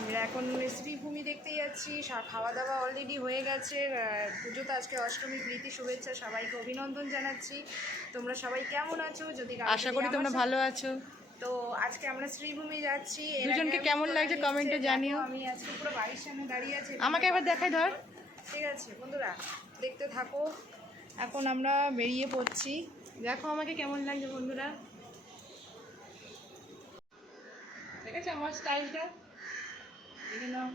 আমরা এখন শ্রীভূমি দেখতে যাচ্ছি। খাওয়া দাওয়া অলরেডি হয়ে গেছে। পুজো তো আজকে অষ্টমী, প্রীতি শুভেচ্ছা, সবাইকে অভিনন্দন জানাচ্ছি। তোমরা সবাই কেমন আছো? যদি আশা করি তোমরা ভালো আছো। তো আজকে আমরা শ্রীভূমি যাচ্ছি। দুজনকে কেমন লাগছে কমেন্টে জানিও। আমি আজকে পুরো বাড়ির সামনে দাঁড়িয়ে আছি। আমাকে এবার দেখাই ধর। ঠিক আছে বন্ধুরা, দেখতে থাকো। এখন আমরা বেরিয়ে পড়ছি। দেখো আমাকে কেমন লাগছে বন্ধুরা। ঠিক আছে আমার স্টাইলটা দেখে নাও।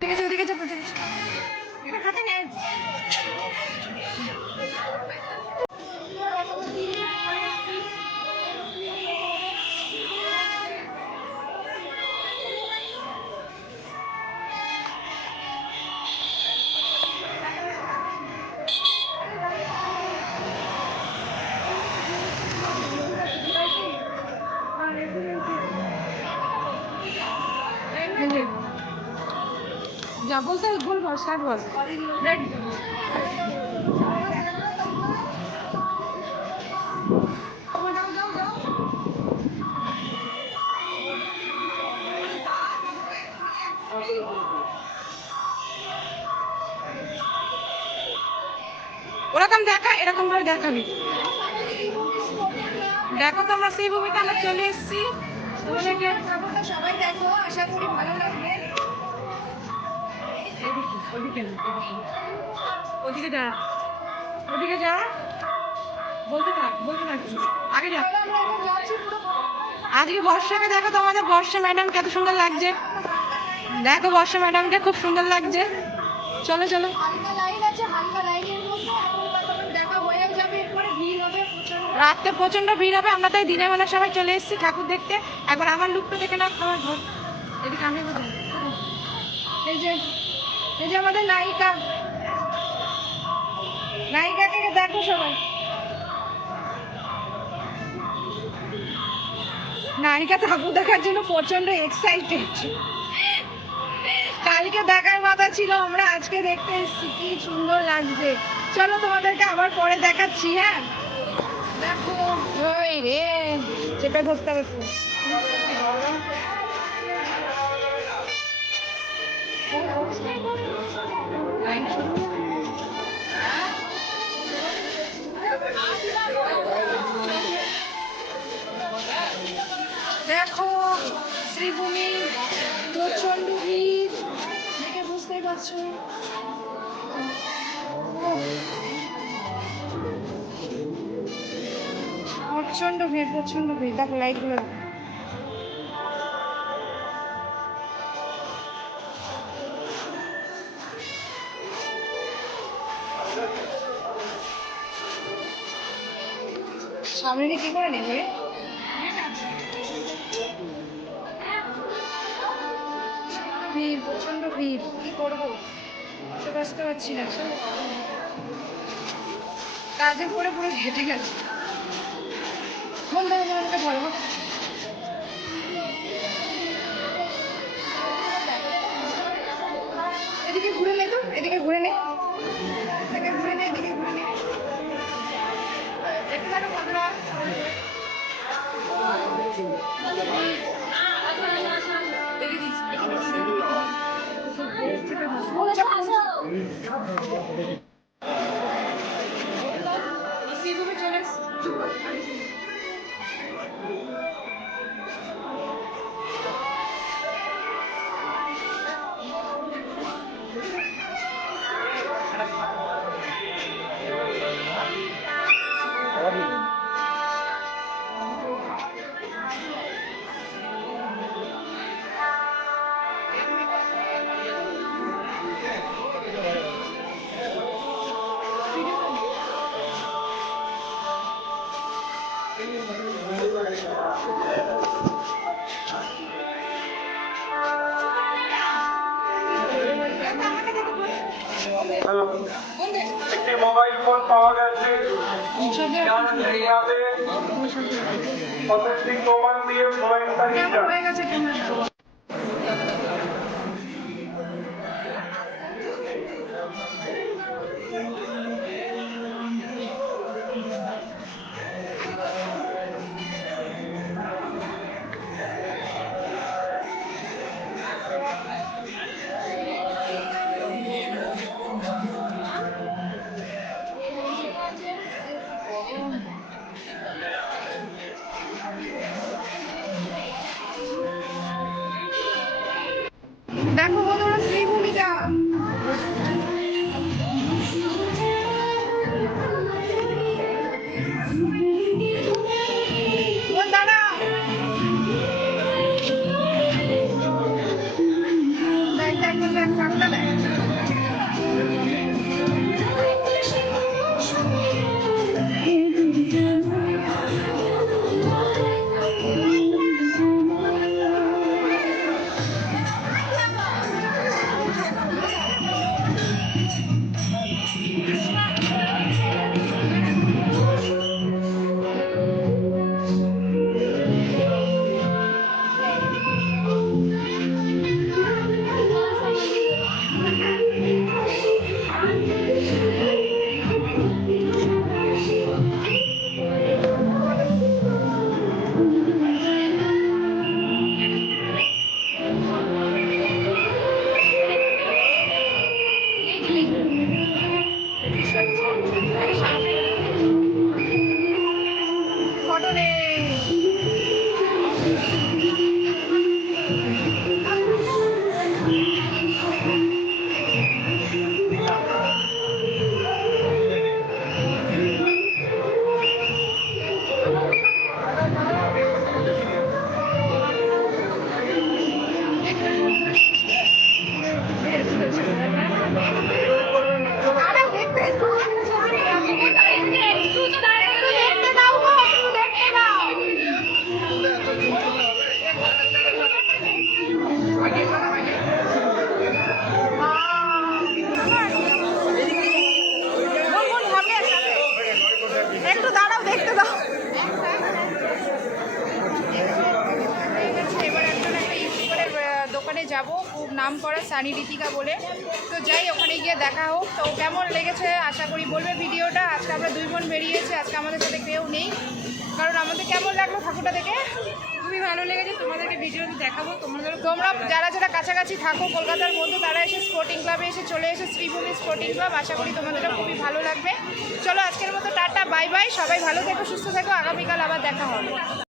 ঠিক আছে, ওদিকে যাবো। যা বলতে বলবো স্টার্ট বল। রেডি। ওরকম দেখা, এরকম ভাবে দেখাবি। দেখো তোমরা শ্রীভূমিতে আমরা চলে এসেছি। তোমাদেরকে সবাই দেখো, আশা করি ভালো লাগবে। ওদিকে যা, ওদিকে যা, বলতে থাক বলতে থাক, আগে যা। আজকে বর্ষাকে দেখো, তোমাদের বর্ষা ম্যাডাম কত সুন্দর লাগছে। দেখো বর্ষা ম্যাডামকে খুব সুন্দর লাগছে। চলো চলো। হালকা লাইন আছে, হালকা লাইনের মধ্যে এখন দেখা হয়ে যাবে। এরপরে ভিড় হবে প্রচন্ড। রাতে প্রচন্ড ভিড় হবে। আমরা তাই দিনের বেলা সবাই চলে এসেছি ঠাকুর দেখতে। একবার আমার লুকটা দেখে নাও। আমার ঘর এদিকে, আমি এই যে এই যে আমাদের নায়িকা, নায়িকাকে দেখো সবাই। নায়িকা ঠাকুর দেখার জন্য প্রচন্ড এক্সাইটেড। কাল কালকে দেখার কথা ছিল, আমরা আজকে দেখতে এসেছি, কি সুন্দর লাগছে। চলো তোমাদেরকে আবার পরে দেখাচ্ছি। হ্যাঁ দেখো, ওই রে চেপে ধরতে হবে তো। দেখো শ্রীভূমি, প্রচন্ড ভিড়, দেখে বুঝতেই পারছো। প্রচন্ড ভিড়, প্রচন্ড ভিড়। দেখো লাইট গুলো দেখো। সামনে দিয়ে কি করে নেবে? ভিড়, প্রচন্ড ভিড়, কি করবো বুঝতে বুঝতে পারছি না। কাজে পরে পুরো ঘেটে গেছে। কোন ধরনের আমাকে বলবো? এদিকে ঘুরে নে তো, এদিকে ঘুরে নে, এদিকে ঘুরে নে, এদিকে ঘুরে নে। একটু দেখো বন্ধুরা। দেখে দিচ্ছি, দেখে দিচ্ছি। শ্রীভূমি চলে এসছে। একটি মোবাইল ফোন পাওয়া গেছে, অথেন্টিক প্রমাণ দিয়ে কেমন হয়ে গেছে ক্যামেরা? দেখো বন্ধুরা শ্রীভূমিটা। দাঁড়া, দেখ দেখ দেখ কারণটা দেখ। ফটো নে। নাম করা সানি রিতিকা বলে। তো যাই ওখানে গিয়ে দেখা হোক। তো কেমন লেগেছে আশা করি বলবে ভিডিওটা। আজকে আমরা 2 বোন বেরিয়েছি, আজকে আমাদের সাথে কেউ নেই, কারণ আমাদের কেমন লাগলো ঠাকুরটা দেখে খুবই ভালো লেগেছে, তোমাদেরকে ভিডিওতে দেখাবো। তোমরা যারা যারা কাছাকাছি থাকো কলকাতার মধ্যে, তারা এসে স্পোর্টিং ক্লাবে এসে চলে এসে শ্রীভূমি স্পোর্টিং ক্লাব, আশা করি তোমাদেরও খুবই ভালো লাগবে। চলো আজকের মতো টাটা, বাই বাই, সবাই ভালো থেকো, সুস্থ থেকো, আগামীকাল আবার দেখা হবে।